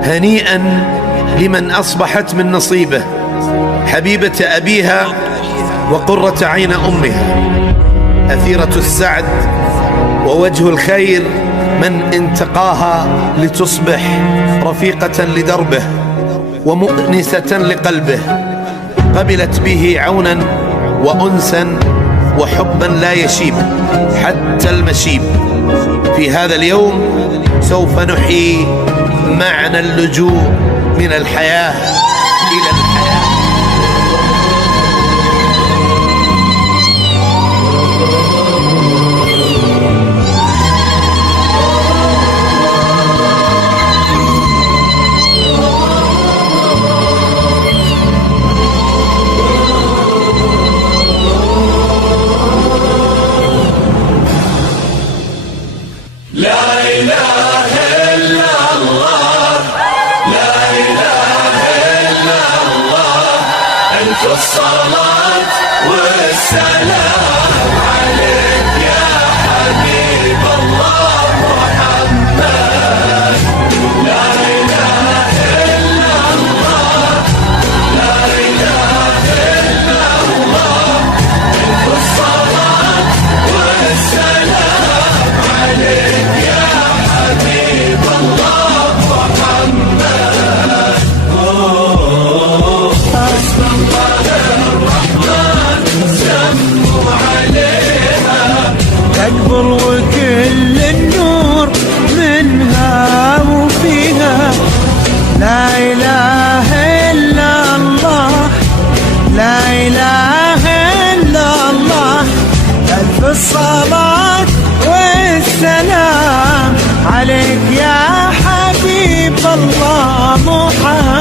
هنيئا لمن أصبحت من نصيبه حبيبة أبيها وقرة عين أمها، أثيرة السعد ووجه الخير، من انتقاها لتصبح رفيقة لدربه ومؤنسة لقلبه، قبلت به عونا وأنسا وحبا لا يشيب حتى المشيب. في هذا اليوم سوف نحيي معنى اللجوء من الحياة إلى الحياة. لا إله إلا الله، لا إله إلا الله، ألف الصلاة والسلام عليك يا حبيب الله محمد. لا إله إلا الله، لا إله إلا الله، ألف الصلاة والسلام عليك يا حبيب الله محمد. حسب الله الرحمن سموا عليها، تكبر وكل النور منها وفيها. لا إله إلا الله، لا إله إلا الله، ألف الصلاة والسلام عليك يا حبيب الله محمد.